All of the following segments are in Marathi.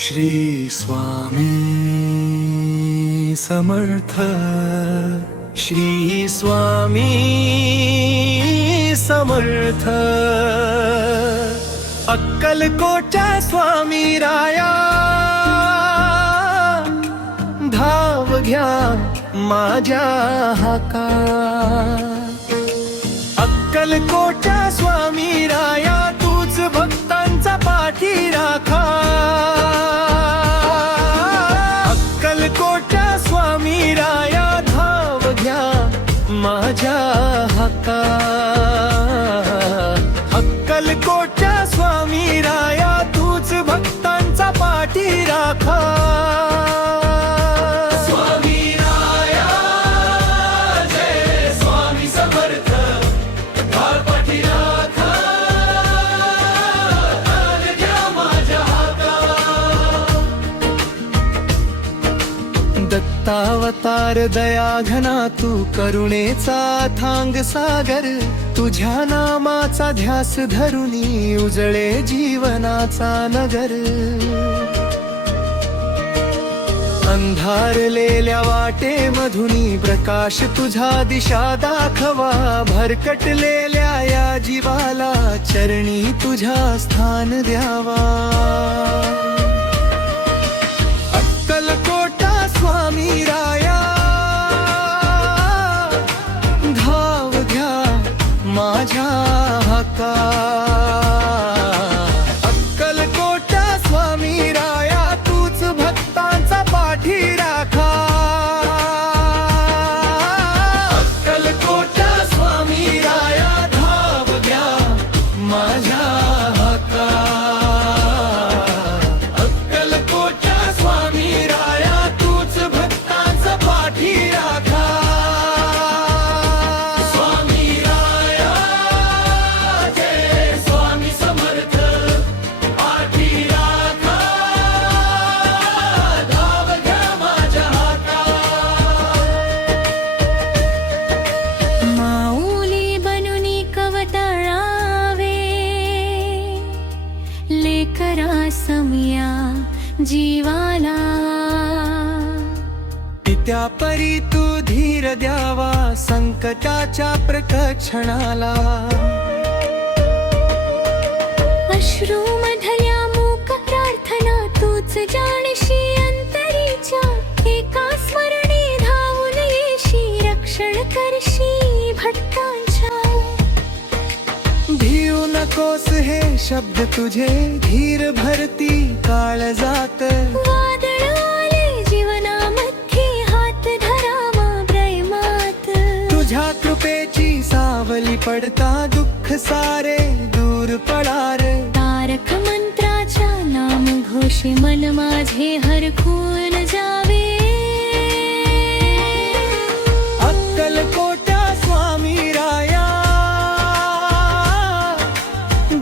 श्री स्वामी समर्थ, श्री स्वामी समर्थ। अक्कलकोटच्या स्वामी राया, धाव घ्या माझ्या हाका। अक्कलकोटच्या स्वामी राया, तूच भक्तांचा पाठी राखा। अक्कलकोटच्या स्वामी राया, धाव घ्या माझ्या हाका। अक्कलकोटच्या स्वामी राया, तूच भक्तांचा पाठी राखा। दत्तावतार दया घना, तू करुणेचा थांग सागर। तुझ्या नामाचा ध्यास धरुनी, उजळे जीवनाचा नगर। अंधारलेल्या वाटे मधुनी, प्रकाश तुझा दिशा दाखवा। भरकटलेल्या या जीवाला, चरणी तुझ्या स्थान द्यावा। अक्कलकोटा स्वामी राया, धाव घ्या माझ्या हाका। अक्कलकोटा स्वामी राया, तूच भक्तांचा पाठी राखा। अक्कलकोटा स्वामी राया, धाव घ्या माझ्या हाका। अक्कलकोटच्या स्वामी राया, तूच भक्तांचा पाठी राखा। स्वामी राया, जय स्वामी समर्थ, पाठी राखा। धाव घ्या माझ्या हाका। माऊली बनुनी कवटाळावे, लेकरा समया जीवाला। त्या परी तू धीर द्यावा, संकटाच्या प्रकक्षणाला। अश्रू मधल्या मूक प्रार्थना, तूच जाणशी अंतरीच्या। एका स्मरणी धावून येशी, रक्षण करशी भक्तांच्या। भिऊ नकोस हे शब्द तुझे, धीर भरती काळजात। वादळ आले जीवनामध्ये, हात धरावा प्रेमात। तुझ्या कृपेची सावली पडता, दुःख सारे दूर पडार। तारक मंत्राच्या नाम घोषे, मन माझे हरखून जावे। अक्कलकोटच्या स्वामी राया,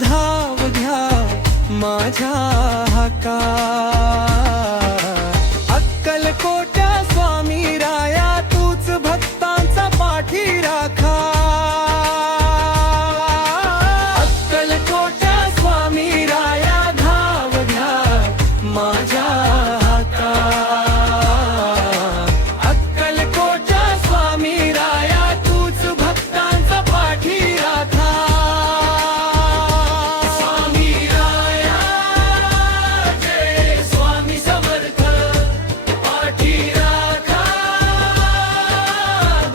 धाव घ्या माझ्या हाका। अक्कलकोटच्या स्वामी राया, तूच भक्तांचा पाठी राखा। अक्कलकोटच्या स्वामी राया, धाव घ्या माझ्या हाका। अक्कलकोटच्या स्वामी राया, तूच भक्तांचा पाठी राखा। स्वामी राया, जय स्वामी समर्थ, पाठी राखा।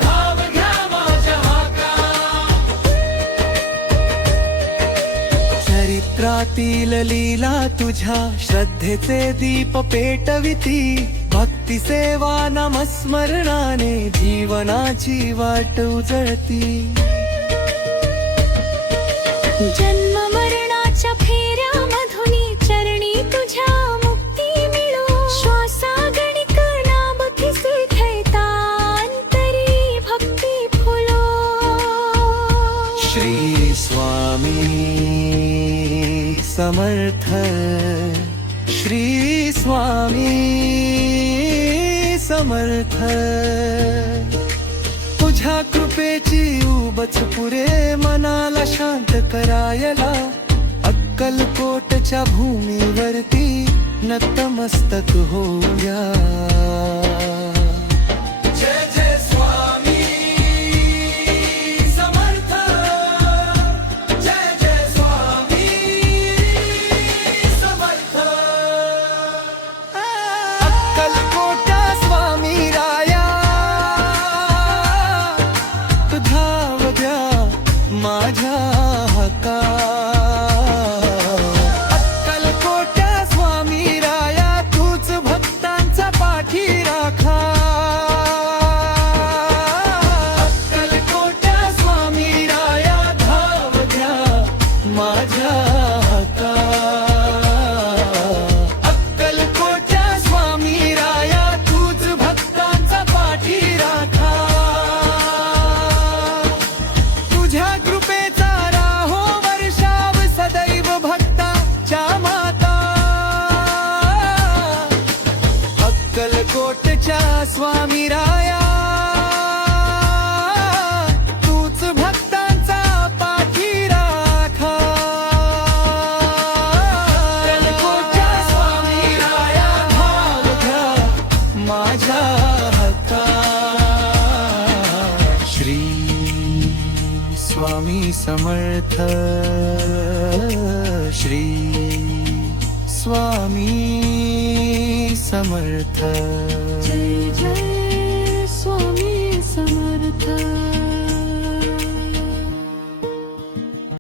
धाव घ्या माझ्या हाका। चरित्रातील लीला तुझ्या, श्रद्धेचे दीप पेटविती। भक्ती सेवा नामस्मरणाने, जीवनाची वाट उजळती। जन्म मरणाच्या फेऱ्या मधुनी, चरणी तुझ्या मुक्ती मिळो। श्वासागणिक नाम थिसे ठेता, अंतरी भक्ती फुलो। श्री स्वामी समर्थ, श्री स्वामी समर्थ। तुझ्या कृपेची उबच पुरे, मनाला शांत करायला। अक्कलकोटच्या भूमीवरती नतमस्तक होऊया. जय जय स्वामी समर्थ, जय जय स्वामी समर्थ. अक्कलकोटा स्वामी राया, तू धाव द्या माझ्या हका. अक्कलकोटा स्वामी राया, तूच भक्तांचा पाठी राखा. अक्कलकोटा स्वामी राया, धाव द्या माझ्या हका. अक्कलकोटा स्वामी राया, तूच भक्तांचा पाठी राखा. तुझ्या कृपेचा राहो वर्षाव सदैव भक्ताच्या माता. अक्कलकोटच्या स्वामी राया, तूच भक्तांचा पाठी राखा. अक्कलकोटच्या स्वामी राया, भाव घ्या माझ्या हक्का. श्री स्वामी समर्थ, श्री स्वामी समर्थ. जय जय स्वामी समर्थ.